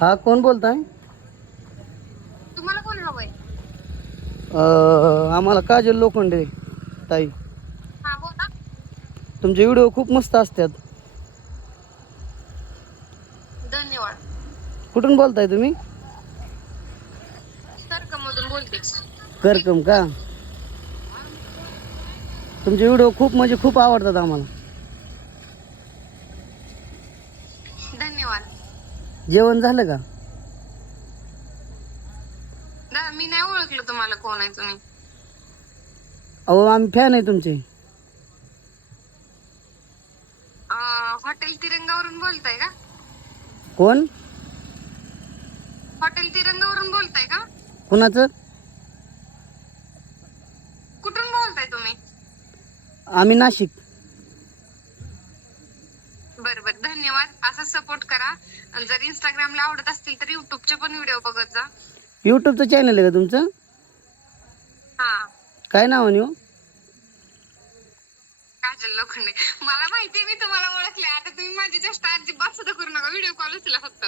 हा, कोण बोलताय? तुम्हाला कोण हवंय? आम्हाला काजल लोखंडे ताई. हा बोला. तुमचे व्हिडिओ खूप मस्त असतात. धन्यवाद. कुठून बोलताय तुम्ही? सरकम मधून बोलते. करकम का? तुमचे व्हिडिओ खूप म्हणजे खूप आवडतात आम्हाला. धन्यवाद. जेवण झालं का? मी नाही ओळखलं तुम्हाला कोण आहे तुम्ही. अहो, आम्ही फॅन आहे तुमचे. हॉटेल तिरंगावरून बोलताय का? कोण? हॉटेल तिरंगावरून बोलताय का? कुणाचं? कुठून बोलताय तुम्ही? आम्ही नाशिक. बरं बरं, धन्यवाद. असा सपोर्ट करा. जर इंस्टाग्रामला आवडत असतील तर युट्यूबचे पण व्हिडिओ बघत जा. यूट्यूबचं चॅनल आहे का तुमचं? हा, काय नावाने हो? काजल लोखंडे. मला माहितीये मी तुम्हाला ओळखले. आता तुम्ही माझी जास्त अजिबात सुद्धा करू नका. व्हिडिओ कॉल उचला फक्त.